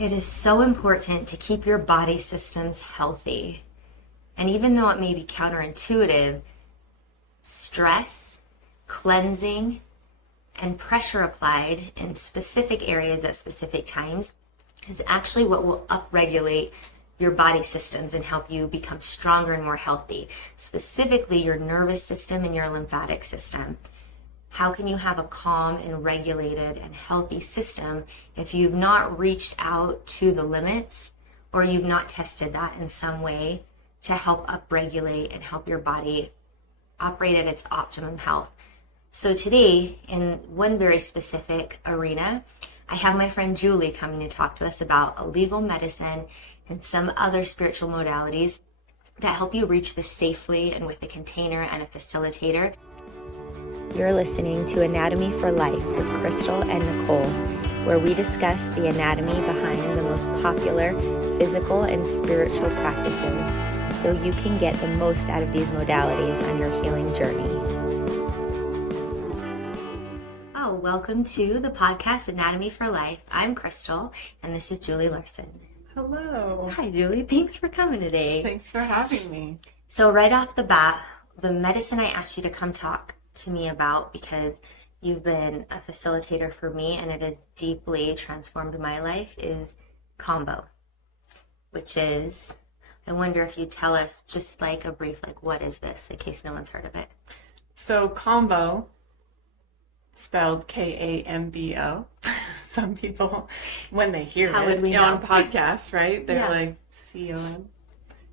It is so important to keep your body systems healthy. And even though it may be counterintuitive, stress, cleansing, and pressure applied in specific areas at specific times is actually what will upregulate your body systems and help you become stronger and more healthy, specifically your nervous system and your lymphatic system. How can you have a calm and regulated and healthy system if you've not reached out to the limits or you've not tested that in some way to help upregulate and help your body operate at its optimum health? So today, in one very specific arena, I have my friend Julie coming to talk to us about a legal medicine and some other spiritual modalities that help you reach this safely and with a container and a facilitator. You're listening to Anatomy for Life with Crystal and Nicole, where we discuss the anatomy behind the most popular physical and spiritual practices so you can get the most out of these modalities on your healing journey. Oh, welcome to the podcast Anatomy for Life. I'm Crystal, and this is Julie Larson. Hello. Hi, Julie. Thanks for coming today. Thanks for having me. So right off the bat, the medicine I asked you to come talk to me about, because you've been a facilitator for me and it has deeply transformed my life, is Kambo, which is, I wonder if you'd tell us just like a brief, what is this, in case no one's heard of it? So Kambo, spelled Kambo. Some people, when they hear How it would we know? on podcasts, right? They're Yeah. like, C-O-M.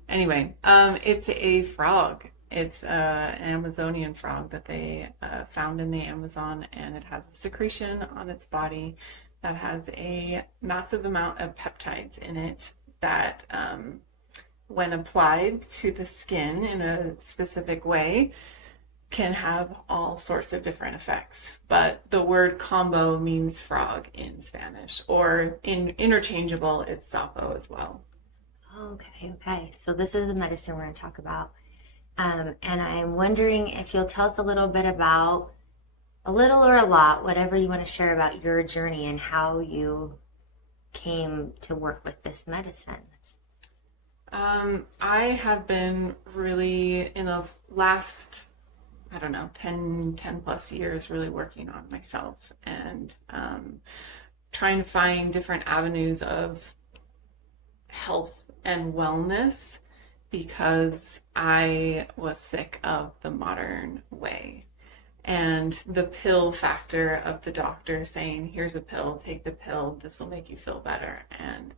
Anyway, it's a frog. It's an Amazonian frog that they found in the Amazon, and it has a secretion on its body that has a massive amount of peptides in it that, when applied to the skin in a specific way, can have all sorts of different effects. But the word Kambo means frog in Spanish, or in interchangeable, it's sapo as well. Okay. So this is the medicine we're going to talk about. And I'm wondering if you'll tell us a little bit about, a little or a lot, whatever you want to share about your journey and how you came to work with this medicine. I have been really, in the last, 10 plus years, really working on myself and trying to find different avenues of health and wellness, because I was sick of the modern way and the pill factor of the doctor saying, here's a pill, take the pill, this will make you feel better. And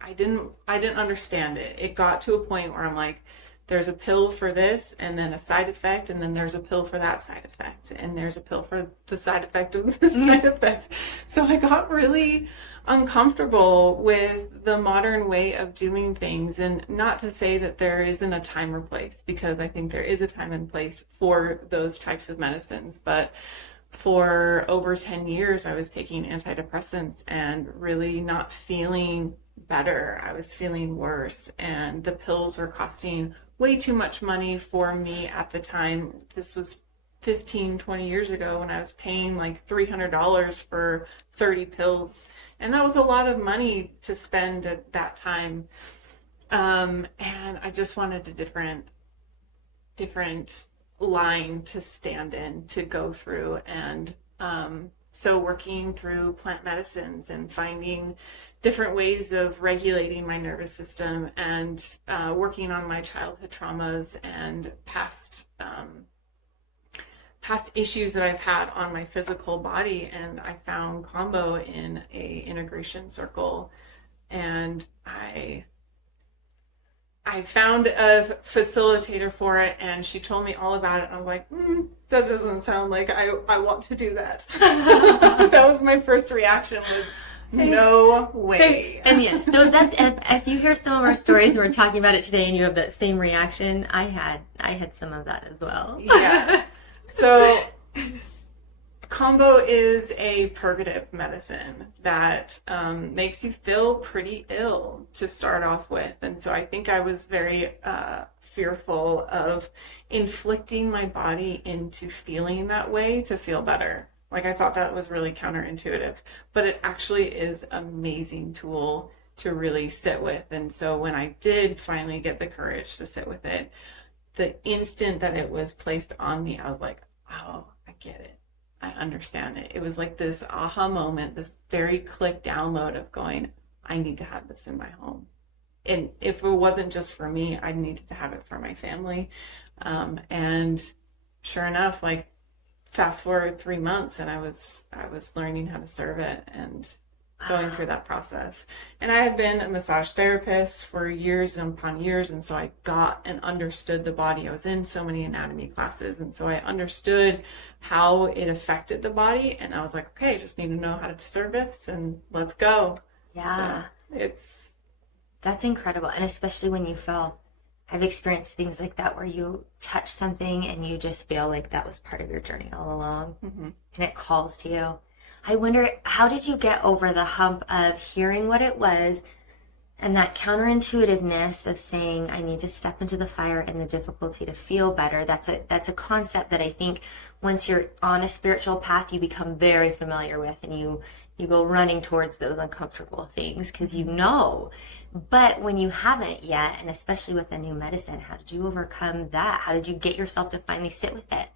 I didn't understand it. It got to a point where I'm like, there's a pill for this and then a side effect, and then there's a pill for that side effect, and there's a pill for the side effect of the side effect. So I got really uncomfortable with the modern way of doing things. And not to say that there isn't a time or place, because I think there is a time and place for those types of medicines. But for over 10 years, I was taking antidepressants and really not feeling better. I was feeling worse, and the pills were costing way too much money for me at the time. This was 15, 20 years ago, when I was paying like $300 for 30 pills. And that was a lot of money to spend at that time. And I just wanted a different line to stand in, to go through. And so working through plant medicines and finding different ways of regulating my nervous system, and working on my childhood traumas and past issues that I've had on my physical body. And I found Kambo in a integration circle, and I found a facilitator for it, and she told me all about it. And I'm like, that doesn't sound like I want to do that. That was my first reaction, was no way. And yes, so that's, if you hear some of our stories and we're talking about it today and you have that same reaction, I had some of that as well. Yeah. So Kambo is a purgative medicine that makes you feel pretty ill to start off with. And so I think I was very fearful of inflicting my body into feeling that way to feel better. Like, I thought that was really counterintuitive, but it actually is an amazing tool to really sit with. And so when I did finally get the courage to sit with it, the instant that it was placed on me, I was like, oh, I get it. I understand it. It was like this aha moment, this very quick download of going, I need to have this in my home. And if it wasn't just for me, I needed to have it for my family. And sure enough, like, fast forward 3 months, and I was learning how to serve it and going through that process. And I had been a massage therapist for years and upon years, and so I got and understood the body. I was in so many anatomy classes, and so I understood how it affected the body, and I was like, okay, I just need to know how to serve it, and let's go. Yeah. So that's incredible. And especially when you feel, I've experienced things like that where you touch something and you just feel like that was part of your journey all along, and it calls to you. I wonder, how did you get over the hump of hearing what it was and that counterintuitiveness of saying, I need to step into the fire and the difficulty to feel better? That's a concept that I think once you're on a spiritual path, you become very familiar with, and you go running towards those uncomfortable things because you know. But when you haven't yet, and especially with a new medicine, how did you overcome that? How did you get yourself to finally sit with it?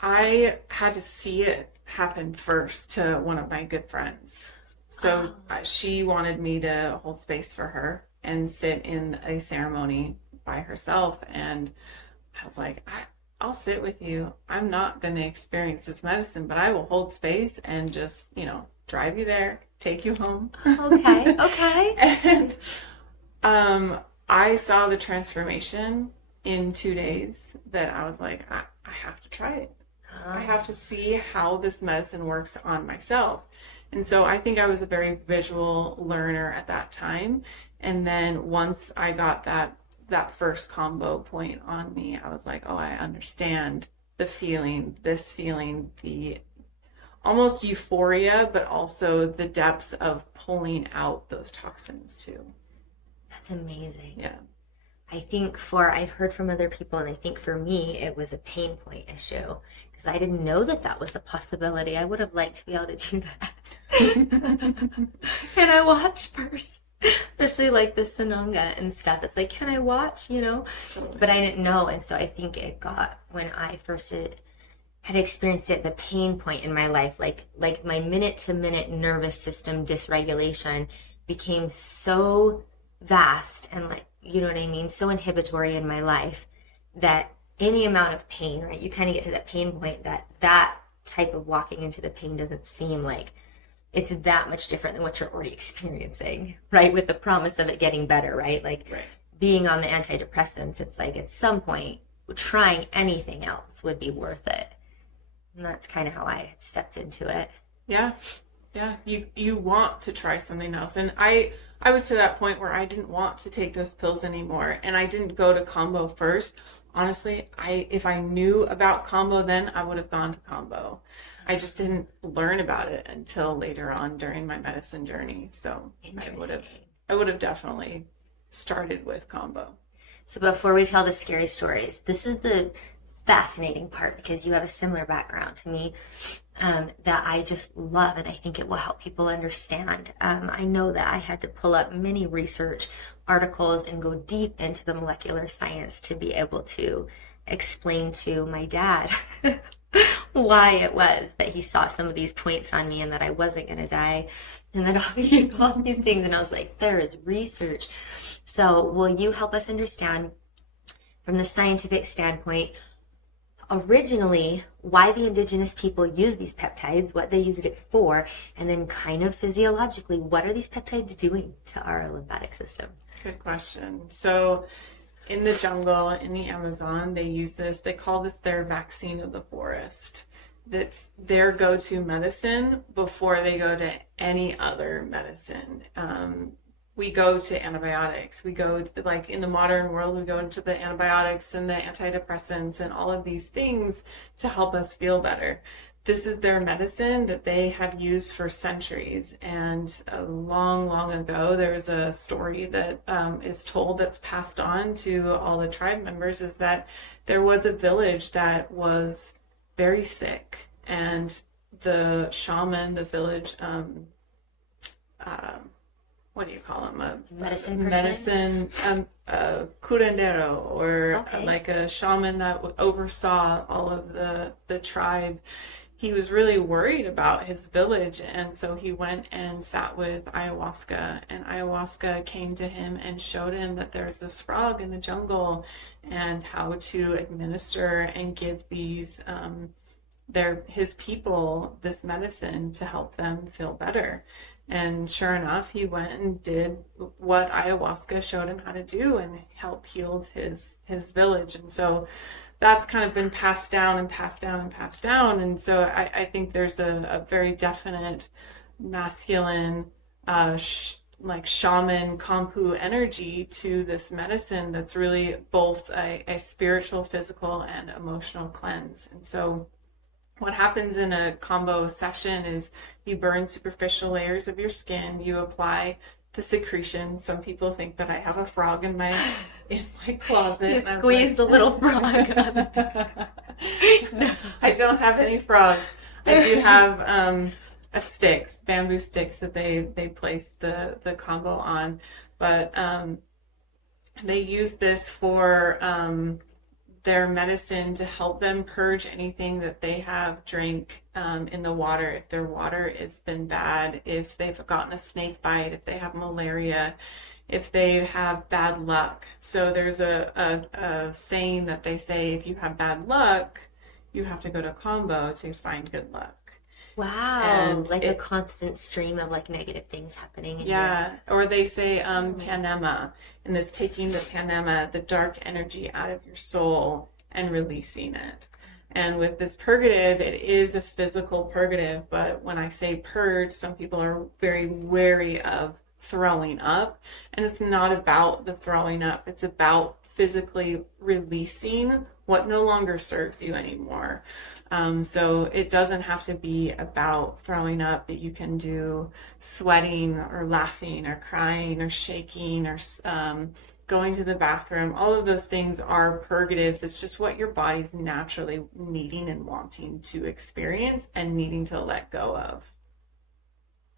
I had to see it happen first to one of my good friends. So she wanted me to hold space for her and sit in a ceremony by herself. And I was like, I'll sit with you. I'm not going to experience this medicine, but I will hold space and just, drive you there, take you home. Okay, okay. And I saw the transformation in 2 days that I was like, I have to try it. I have to see how this medicine works on myself. And so I think I was a very visual learner at that time. And then once I got that first Kambo point on me, I was like, oh, I understand the feeling, the almost euphoria, but also the depths of pulling out those toxins too. That's amazing. Yeah. I think I've heard from other people, and I think for me, it was a pain point issue because I didn't know that was a possibility. I would have liked to be able to do that. Can I watch first? Especially like the Sananga and stuff. It's like, can I watch, Totally. But I didn't know. And so I think it got, when I first had experienced it, the pain point in my life, like my minute to minute nervous system dysregulation became so vast and, like, you know what I mean, so inhibitory in my life that any amount of pain, right, you kind of get to that pain point that type of walking into the pain doesn't seem like it's that much different than what you're already experiencing, right, with the promise of it getting better, right? Like, right. Being on the antidepressants, it's like at some point trying anything else would be worth it. And that's kind of how I had stepped into it. Yeah. You want to try something else. And I was to that point where I didn't want to take those pills anymore, and I didn't go to Kambo first. Honestly, if I knew about Kambo then, I would have gone to Kambo. I just didn't learn about it until later on during my medicine journey. So I would have definitely started with Kambo. So before we tell the scary stories, this is the fascinating part, because you have a similar background to me, that I just love, and I think it will help people understand. I know that I had to pull up many research articles and go deep into the molecular science to be able to explain to my dad why it was that he saw some of these points on me and that I wasn't going to die, and then all these things. And I was like, there is research. So will you help us understand from the scientific standpoint, originally, why the indigenous people use these peptides, what they used it for, and then kind of physiologically, what are these peptides doing to our lymphatic system? Good question. So in the jungle, in the Amazon, they use this, they call this their vaccine of the forest. That's their go-to medicine before they go to any other medicine. We go to antibiotics. We go, like in the modern world, we go into the antibiotics and the antidepressants and all of these things to help us feel better. This is their medicine that they have used for centuries. And long, long ago, there was a story that is told, that's passed on to all the tribe members, is that there was a village that was very sick. And the shaman, the village, what do you call him? A Medicine person? curandero, or Okay. like a shaman that oversaw all of the tribe. He was really worried about his village, and so he went and sat with ayahuasca, and ayahuasca came to him and showed him that there's this frog in the jungle and how to administer and give these his people this medicine to help them feel better. And sure enough, he went and did what ayahuasca showed him how to do and help heal his village. And so that's kind of been passed down and passed down and passed down. And so I think there's a very definite masculine, like shaman, kampu energy to this medicine that's really both a spiritual, physical, and emotional cleanse. And so what happens in a Kambo session is you burn superficial layers of your skin, you apply the secretion. Some people think that I have a frog in my closet. You squeeze the little frog. I don't have any frogs. I do have sticks, bamboo sticks that they place the Kambo on, but they use this for their medicine to help them purge anything that they have drank in the water. If their water has been bad, if they've gotten a snake bite, if they have malaria, if they have bad luck. So there's a saying that they say, if you have bad luck, you have to go to Kambo to find good luck. Wow, And like a constant stream of like negative things happening in yeah, or they say panema, and it's taking the panema, the dark energy out of your soul and releasing it. And with this purgative, it is a physical purgative, but when I say purge, some people are very wary of throwing up, and it's not about the throwing up, it's about physically releasing what no longer serves you anymore. So it doesn't have to be about throwing up, but you can do sweating or laughing or crying or shaking or going to the bathroom. All of those things are purgatives. It's just what your body's naturally needing and wanting to experience and needing to let go of.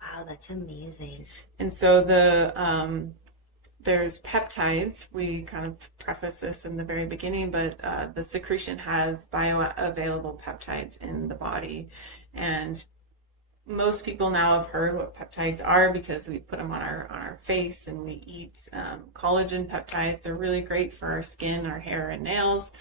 Wow, that's amazing. And so there's peptides. We kind of preface this in the very beginning, but the secretion has bioavailable peptides in the body. And most people now have heard what peptides are because we put them on our face, and we eat collagen peptides. They're really great for our skin, our hair, and nails.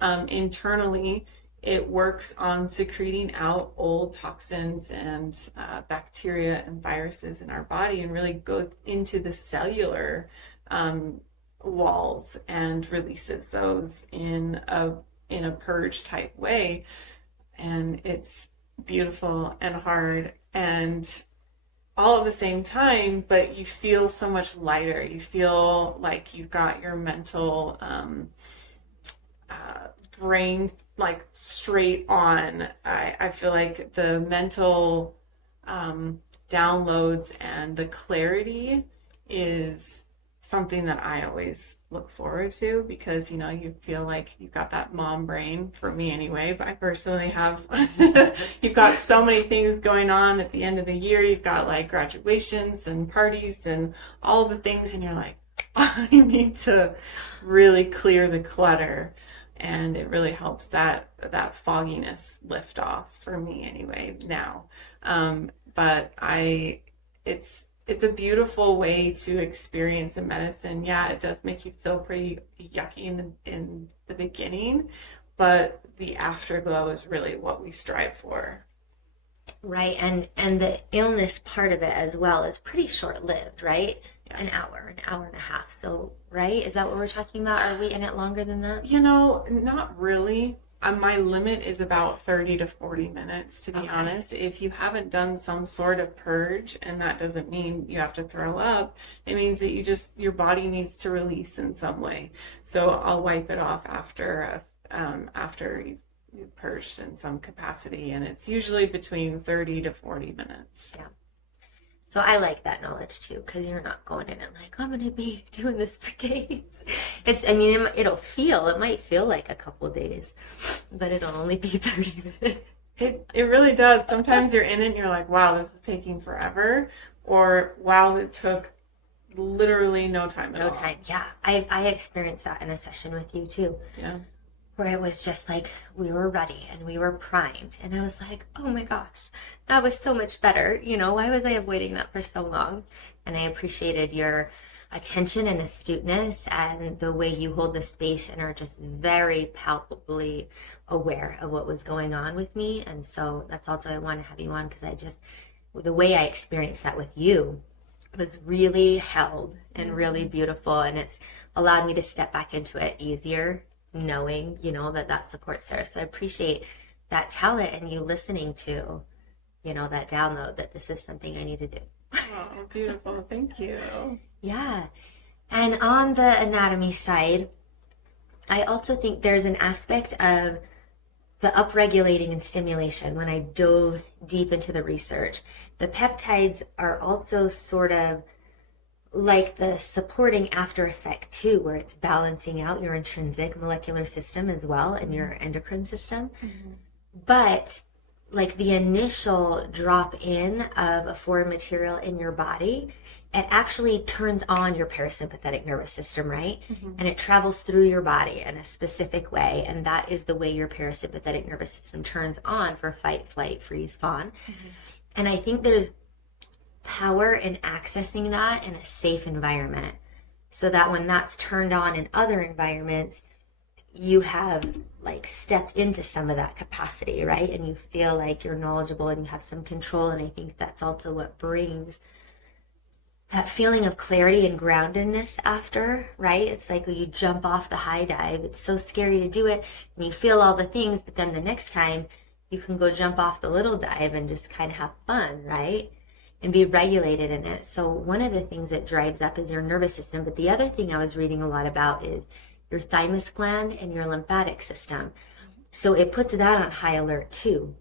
Internally, it works on secreting out old toxins and bacteria and viruses in our body, and really goes into the cellular walls and releases those in a purge type way. And it's beautiful and hard and all at the same time, but you feel so much lighter. You feel like you've got your mental brain like straight on. I feel like the mental downloads and the clarity is something that I always look forward to, because you feel like you've got that mom brain, for me anyway, but I personally have you've got so many things going on at the end of the year. You've got like graduations and parties and all the things, and you're like, I need to really clear the clutter. And it really helps that fogginess lift off for me anyway now. But it's a beautiful way to experience a medicine. Yeah, it does make you feel pretty yucky in the beginning, but the afterglow is really what we strive for. Right, and the illness part of it as well is pretty short-lived, right? Yeah. An hour and a half. So, right? Is that what we're talking about? Are we in it longer than that? Not really. My limit is about 30 to 40 minutes, to be honest. If you haven't done some sort of purge, and that doesn't mean you have to throw up, it means that your body needs to release in some way. So I'll wipe it off after you've purged in some capacity, and it's usually between 30 to 40 minutes. Yeah. So I like that knowledge too, because you're not going in and like, I'm going to be doing this for days. It might feel like a couple days, but it'll only be 30 minutes. It really does. Sometimes you're in it and you're like, wow, this is taking forever. Or wow, it took literally no time at all. No time. Yeah. I experienced that in a session with you too. Yeah. Where it was just like we were ready and we were primed. And I was like, oh my gosh, that was so much better. Why was I avoiding that for so long? And I appreciated your attention and astuteness and the way you hold the space and are just very palpably aware of what was going on with me. And so that's also why I want to have you on, because the way I experienced that with you was really held and really beautiful. And it's allowed me to step back into it easier, knowing, that support's there. So I appreciate that talent and you listening to, that download that this is something I need to do. Oh, beautiful. Thank you. Yeah. And on the anatomy side, I also think there's an aspect of the upregulating and stimulation when I dove deep into the research. The peptides are also sort of like the supporting after effect too, where it's balancing out your intrinsic molecular system as well and your endocrine system. Mm-hmm. But like the initial drop in of a foreign material in your body, it actually turns on your parasympathetic nervous system, right? Mm-hmm. And it travels through your body in a specific way. And that is the way your parasympathetic nervous system turns on for fight, flight, freeze, fawn. Mm-hmm. And I think there's power in accessing that in a safe environment, so that when that's turned on in other environments, you have like stepped into some of that capacity, right? And you feel like you're knowledgeable and you have some control. And I think that's also what brings that feeling of clarity and groundedness after, right? It's like when you jump off the high dive, it's so scary to do it and you feel all the things, but then the next time you can go jump off the little dive and just kind of have fun, right? And be regulated in it. So one of the things that drives up is your nervous system. But the other thing I was reading a lot about is your thymus gland and your lymphatic system. So it puts that on high alert too,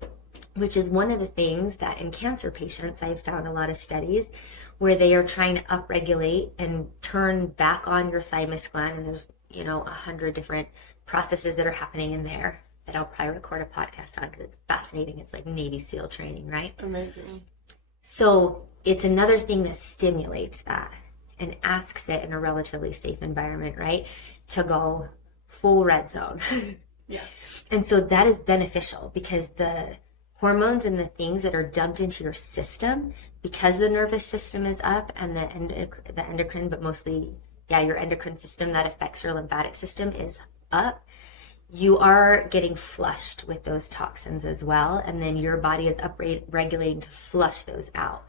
which is one of the things that in cancer patients, I've found a lot of studies where they are trying to upregulate and turn back on your thymus gland. And there's, 100 different processes that are happening in there that I'll probably record a podcast on because it's fascinating. It's like Navy SEAL training, right? Amazing. So it's another thing that stimulates that and asks it in a relatively safe environment, right? To go full red zone. Yeah. And so that is beneficial because the hormones and the things that are dumped into your system, because the nervous system is up and the endocrine, but mostly, your endocrine system that affects your lymphatic system is up, you are getting flushed with those toxins as well. And then your body is regulating to flush those out.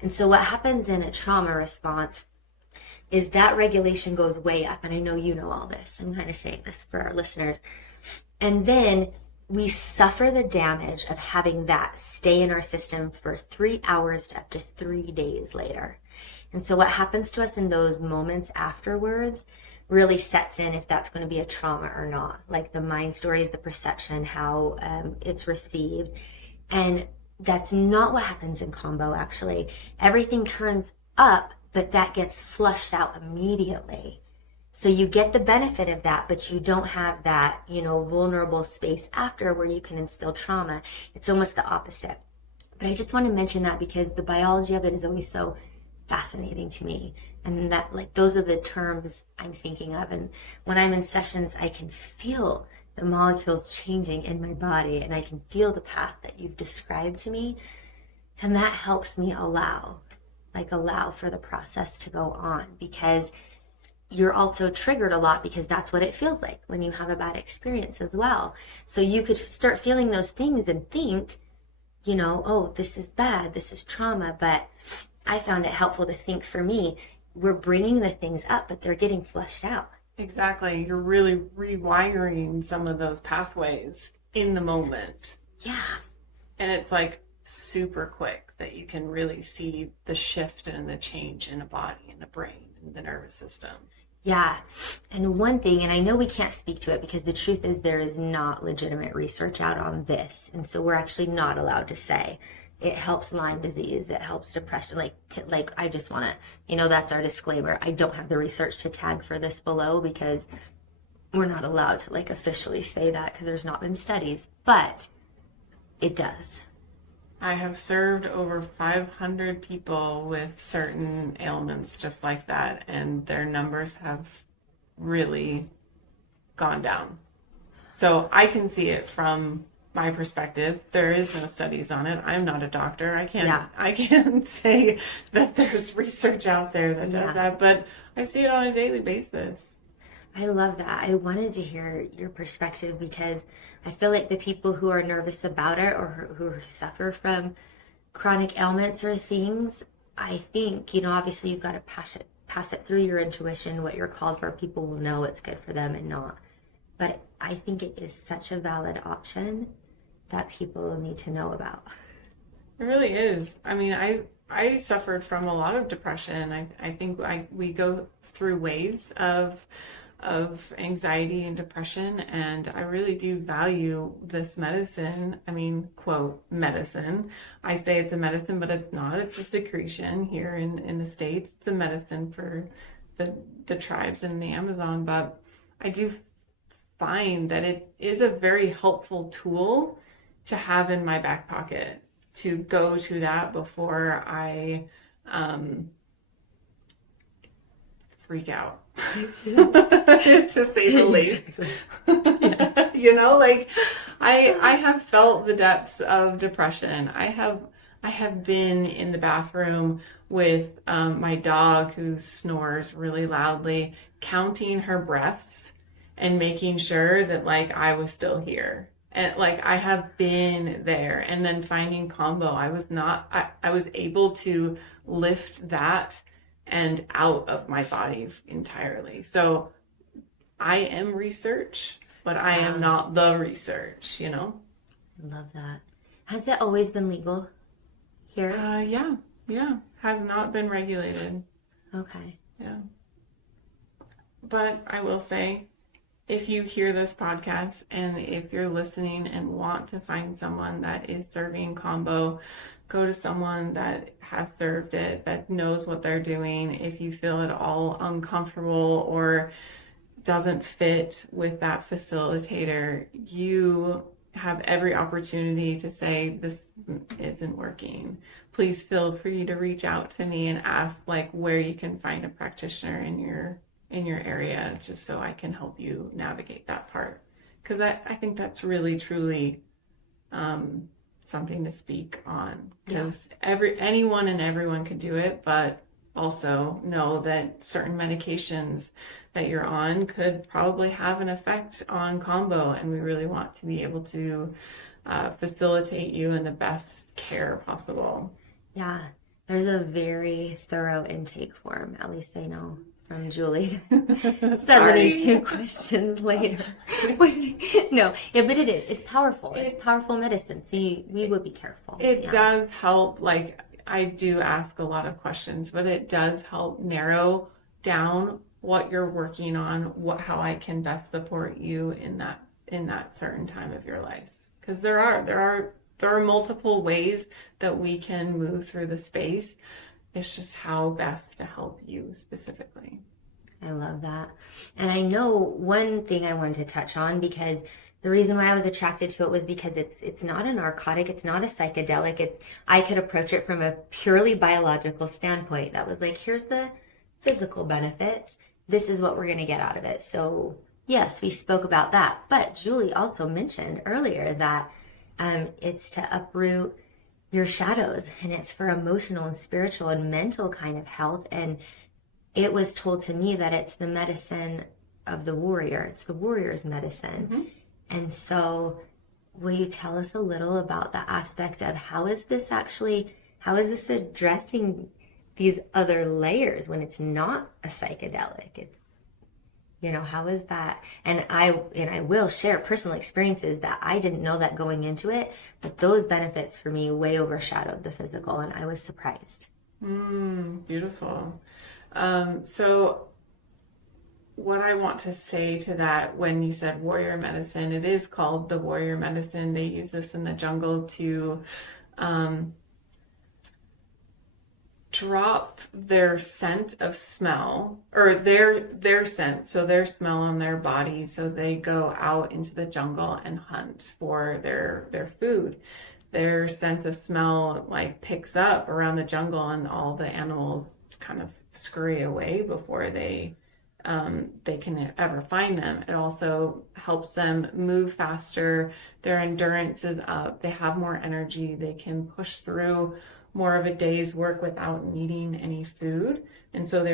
And so what happens in a trauma response is that regulation goes way up. And I know you know all this. I'm kind of saying this for our listeners. And then we suffer the damage of having that stay in our system for 3 hours to up to 3 days later. And so what happens to us in those moments afterwards really sets in if that's going to be a trauma or not. Like the mind stories, the perception, how it's received. And that's not what happens in Kambo, actually. Everything turns up, but that gets flushed out immediately. So you get the benefit of that, but you don't have that, vulnerable space after where you can instill trauma. It's almost the opposite. But I just want to mention that because the biology of it is always so fascinating to me. And that, like, those are the terms I'm thinking of. And when I'm in sessions, I can feel the molecules changing in my body and I can feel the path that you've described to me. And that helps me allow for the process to go on, because you're also triggered a lot because that's what it feels like when you have a bad experience as well. So you could start feeling those things and think, oh, this is bad, this is trauma. But I found it helpful to think, for me, we're bringing the things up, but they're getting flushed out. Exactly. You're really rewiring some of those pathways in the moment. Yeah. And it's like super quick that you can really see the shift and the change in the body and the brain and the nervous system. Yeah. And one thing, and I know we can't speak to it because the truth is there is not legitimate research out on this. And so we're actually not allowed to say it helps Lyme disease, it helps depression. I just want to, that's our disclaimer. I don't have the research to tag for this below because we're not allowed to officially say that because there's not been studies. But It does. I have served over 500 people with certain ailments just like that, and their numbers have really gone down. So I can see it from my perspective. There is no studies on it. I'm not a doctor. Yeah. I can't say that there's research out there that does that, but I see it on a daily basis. I love that. I wanted to hear your perspective because I feel like the people who are nervous about it or who suffer from chronic ailments or things, I think, obviously you've got to pass it through your intuition, what you're called for. People will know what's good for them and not. But I think it is such a valid option that people need to know about. It really is. I mean, I suffered from a lot of depression. I think we go through waves of anxiety and depression, and I really do value this medicine. I mean, quote, medicine. I say it's a medicine, but it's not. It's a secretion here in the States. It's a medicine for the tribes in the Amazon, but I do find that it is a very helpful tool to have in my back pocket, to go to that before I freak out, to say the least. Like I have felt the depths of depression. I have been in the bathroom with my dog who snores really loudly, counting her breaths and making sure that like I was still here. And like I have been there, and then finding Kambo, I was able to lift that and out of my body entirely. So I am research, but I am not the research, I love that. Has it always been legal here? Yeah. Has not been regulated. Okay. Yeah. But I will say, if you hear this podcast and if you're listening and want to find someone that is serving Kambo, go to someone that has served it, that knows what they're doing. If you feel at all uncomfortable or doesn't fit with that facilitator, you have every opportunity to say, this isn't working. Please feel free to reach out to me and ask like where you can find a practitioner in your area, just so I can help you navigate that part. Because I think that's really, truly something to speak on. Because anyone and everyone can do it, but also know that certain medications that you're on could probably have an effect on Kambo, and we really want to be able to facilitate you in the best care possible. Yeah, there's a very thorough intake form, at least I know from Julie. 72 questions later. No, yeah, but it is. It's powerful. It's powerful medicine, so we would be careful. It does help. Like, I do ask a lot of questions, but it does help narrow down what you're working on, how I can best support you in that certain time of your life. Because there are multiple ways that we can move through the space. It's just how best to help you specifically. I love that. And I know one thing I wanted to touch on, because the reason why I was attracted to it was because it's not a narcotic, it's not a psychedelic. I could approach it from a purely biological standpoint. That was like, here's the physical benefits. This is what we're going to get out of it. So yes, we spoke about that. But Julie also mentioned earlier that it's to uproot your shadows, and it's for emotional and spiritual and mental kind of health. And it was told to me that it's the medicine of the warrior. It's the warrior's medicine. Mm-hmm. And so will you tell us a little about the aspect of how is this addressing these other layers when it's not a psychedelic? It's, how is that? And I will share personal experiences that I didn't know that going into it, but those benefits for me way overshadowed the physical, and I was surprised. Beautiful. So what I want to say to that, when you said warrior medicine, it is called the warrior medicine. They use this in the jungle to drop their scent of smell, or their scent, so their smell on their body, so they go out into the jungle and hunt for their food. Their sense of smell like picks up around the jungle, and all the animals kind of scurry away before they can ever find them. It also helps them move faster. Their endurance is up. They have more energy. They can push through more of a day's work without needing any food. And so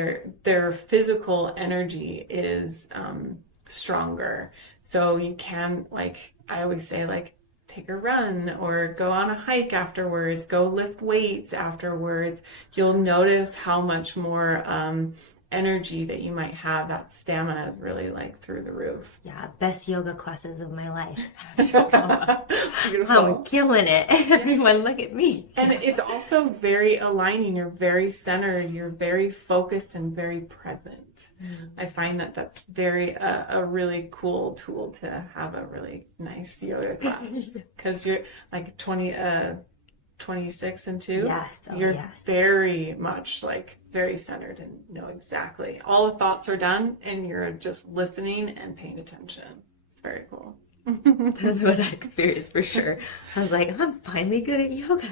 their physical energy is stronger. So you can, like I always say, like, take a run or go on a hike afterwards, go lift weights afterwards. You'll notice how much more energy that you might have. That stamina is really like through the roof. Yeah, best yoga classes of my life. Beautiful. I'm killing it. Everyone look at me. And it's also very aligning. You're very centered. You're very focused and very present. I find that that's very a really cool tool to have a really nice yoga class, because you're like 26 and 2. Yes. Oh, you're yes. very much like very centered and know exactly all the thoughts are done, and you're just listening and paying attention. It's very cool. That's what I experienced for sure. I was like, I'm finally good at yoga.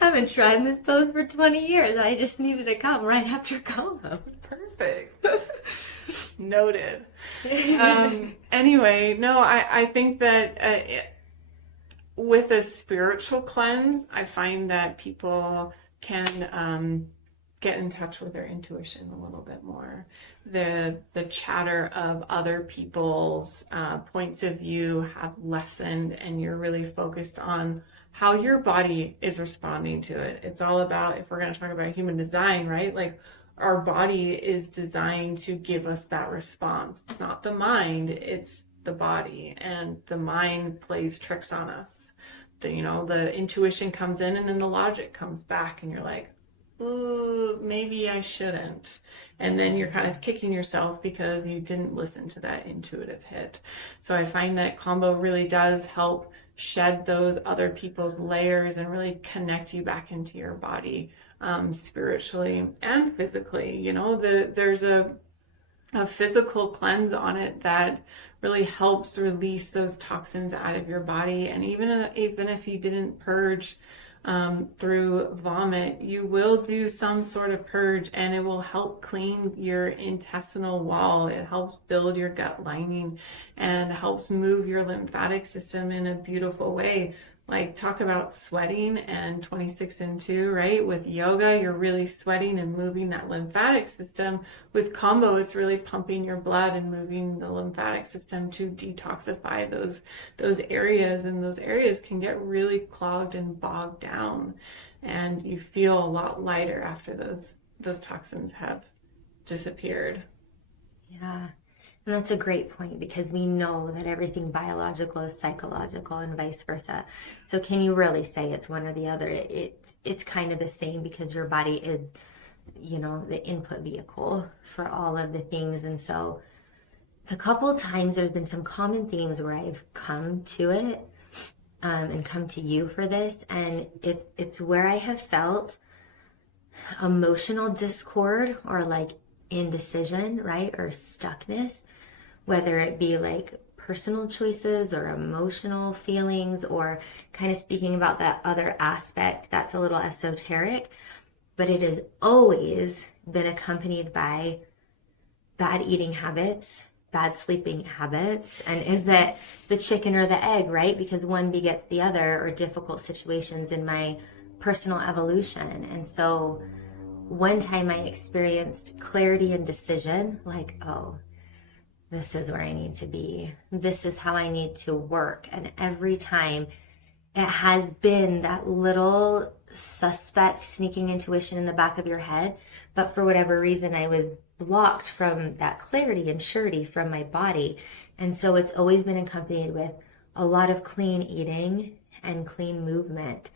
I've been trying this pose for 20 years. I just needed to come right after Kambo. Perfect. Noted. Anyway, no, I think that with a spiritual cleanse, I find that people can get in touch with their intuition a little bit more. The chatter of other people's points of view have lessened, and you're really focused on how your body is responding to it. It's all about, if we're going to talk about human design, right? Like, our body is designed to give us that response. It's not the mind, it's the body, and the mind plays tricks on us. The intuition comes in, and then the logic comes back, and you're like, ooh, maybe I shouldn't. And then you're kind of kicking yourself because you didn't listen to that intuitive hit. So I find that Kambo really does help shed those other people's layers and really connect you back into your body, spiritually and physically. There's a physical cleanse on it that really helps release those toxins out of your body. And even if you didn't purge through vomit, you will do some sort of purge, and it will help clean your intestinal wall. It helps build your gut lining and helps move your lymphatic system in a beautiful way. Like, talk about sweating and 26 and 2, right? With yoga, you're really sweating and moving that lymphatic system. With Kambo, it's really pumping your blood and moving the lymphatic system to detoxify those areas. And those areas can get really clogged and bogged down. And you feel a lot lighter after those toxins have disappeared. Yeah. And that's a great point, because we know that everything biological is psychological and vice versa. So can you really say it's one or the other? It's kind of the same, because your body is, the input vehicle for all of the things. And so the couple times there's been some common themes where I've come to it and come to you for this. And it's where I have felt emotional discord or like indecision, right? Or stuckness, whether it be like personal choices or emotional feelings, or kind of speaking about that other aspect that's a little esoteric, but it has always been accompanied by bad eating habits, bad sleeping habits. And is that the chicken or the egg, right? Because one begets the other, or difficult situations in my personal evolution. And so one time I experienced clarity and decision, like, oh, this is where I need to be. This is how I need to work. And every time it has been that little suspect sneaking intuition in the back of your head. But for whatever reason, I was blocked from that clarity and surety from my body. And so it's always been accompanied with a lot of clean eating and clean movement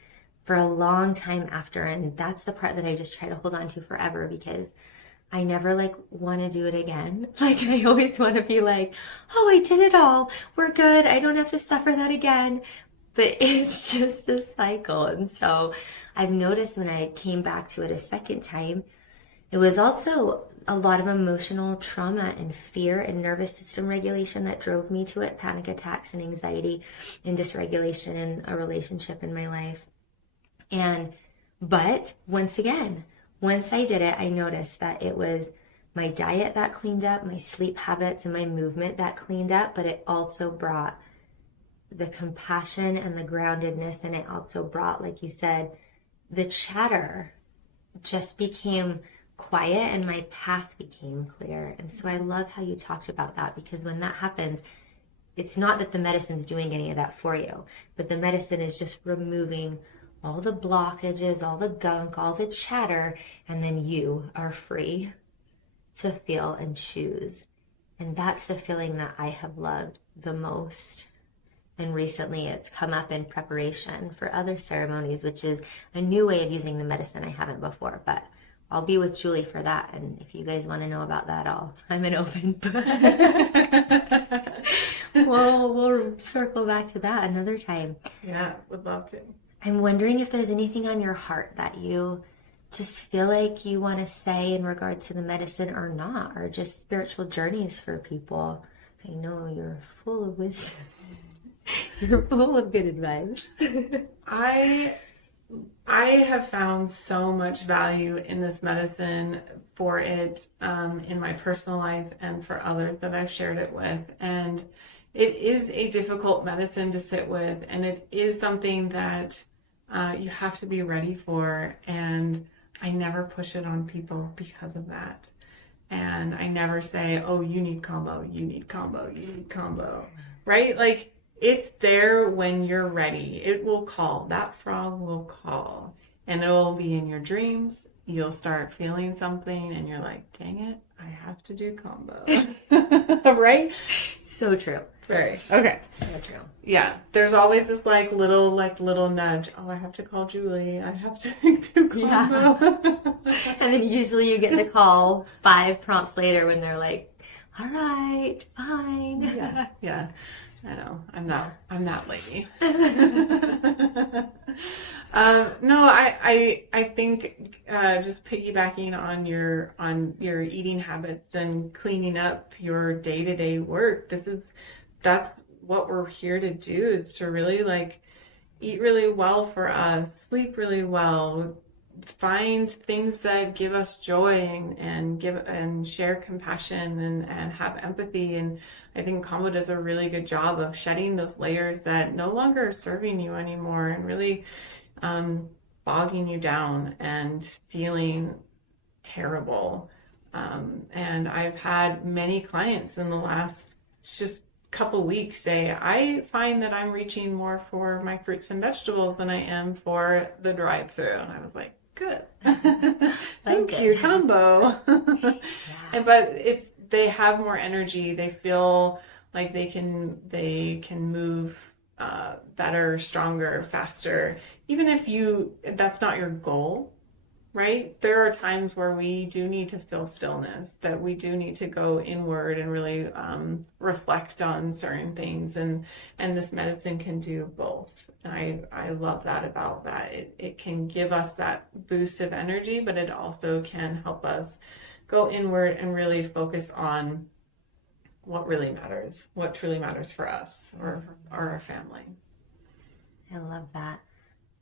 for a long time after. And that's the part that I just try to hold on to forever, because I never want to do it again. Like, I always want to be like, oh, I did it all. We're good. I don't have to suffer that again. but it's just a cycle. And so I've noticed when I came back to it a second time, it was also a lot of emotional trauma and fear and nervous system regulation that drove me to it, panic attacks and anxiety and dysregulation in a relationship in my life. But once again, once I did it, I noticed that it was my diet that cleaned up, my sleep habits and my movement that cleaned up, but it also brought the compassion and the groundedness, and it also brought, like you said, the chatter just became quiet and my path became clear. And so I love how you talked about that, because when that happens, it's not that the medicine's doing any of that for you, but the medicine is just removing all the blockages, all the gunk, all the chatter, and then you are free to feel and choose. And that's the feeling that I have loved the most. And recently it's come up in preparation for other ceremonies, which is a new way of using the medicine I haven't before. But I'll be with Julie for that. And if you guys want to know about that, I'm an open book. Well, we'll circle back to that another time. Yeah, would love to. I'm wondering if there's anything on your heart that you just feel like you want to say in regards to the medicine or not, or just spiritual journeys for people. I know you're full of wisdom. You're full of good advice. I have found so much value in this medicine for it in my personal life and for others that I've shared it with. And it is a difficult medicine to sit with, and it is something that you have to be ready for. And I never push it on people because of that. And I never say, oh, you need Kambo, you need Kambo, you need Kambo, right? Like, it's there when you're ready. It will call. That frog will call. And it will be in your dreams. You'll start feeling something and you're like, dang it, I have to do Kambo. Right? So true. Very. Okay. So true. Yeah. There's always this little nudge. Oh, I have to call Julie. I have to do Kambo. Yeah. And then usually you get the call 5 prompts later when they're like, all right, fine. Yeah. Yeah. I know. I'm that lady. No, I think just piggybacking on your eating habits and cleaning up your day-to-day work. That's what we're here to do, is to really like eat really well for us, sleep really well, find things that give us joy and share compassion and have empathy. And I think Kambo does a really good job of shedding those layers that no longer are serving you anymore, and really bogging you down and feeling terrible. And I've had many clients in the last just couple weeks say, I find that I'm reaching more for my fruits and vegetables than I am for the drive-through. And I was like, good. Thank you, Kambo. Yeah. But they have more energy. They feel like they can move better, stronger, faster. Even if that's not your goal, right? There are times where we do need to feel stillness, that we do need to go inward and really reflect on certain things. And this medicine can do both. And I love that about that. It can give us that boost of energy, but it also can help us go inward and really focus on what really matters, what truly matters for us or our family. I love that.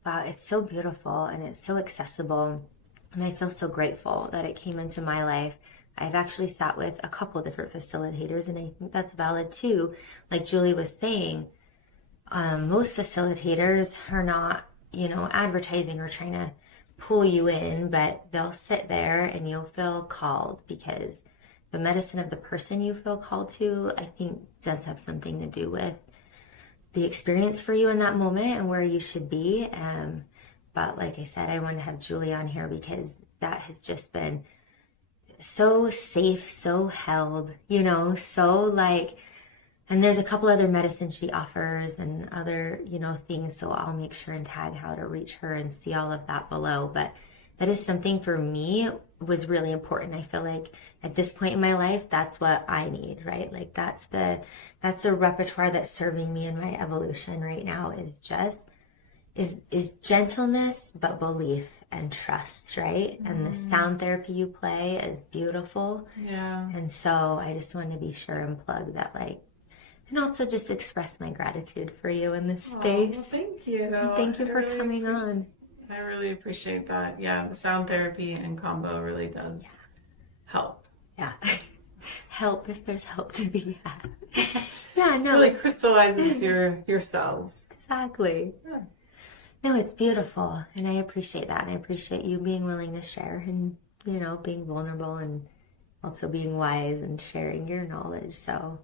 Wow, it's so beautiful and it's so accessible. And I feel so grateful that it came into my life. I've actually sat with a couple different facilitators, and I think that's valid too. Like Julie was saying, most facilitators are not, advertising or trying to pull you in, but they'll sit there and you'll feel called, because the medicine of the person you feel called to, I think, does have something to do with the experience for you in that moment and where you should be. But like I said, I want to have Julie on here because that has just been so safe, so held, so like, and there's a couple other medicines she offers and other, things. So I'll make sure and tag how to reach her and see all of that below. But that is something for me was really important. I feel like at this point in my life, that's what I need, right? Like that's the repertoire that's serving me in my evolution right now, is just is gentleness, but belief and trust, right? And the sound therapy you play is beautiful. Yeah. And so I just want to be sure and plug that, like, and also just express my gratitude for you in this space. Well, thank you. And thank you for coming on. I really appreciate that. Yeah, the sound therapy and Kambo really does help. Yeah. Help if there's help to be had. Yeah, no. Really crystallizes yourself. Exactly. Yeah. No, it's beautiful. And I appreciate that. And I appreciate you being willing to share and, you know, being vulnerable and also being wise and sharing your knowledge. So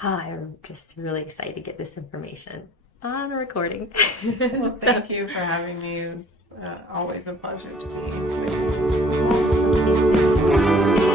I'm just really excited to get this information on a recording. Well, thank you for having me. It was always a pleasure to be with you.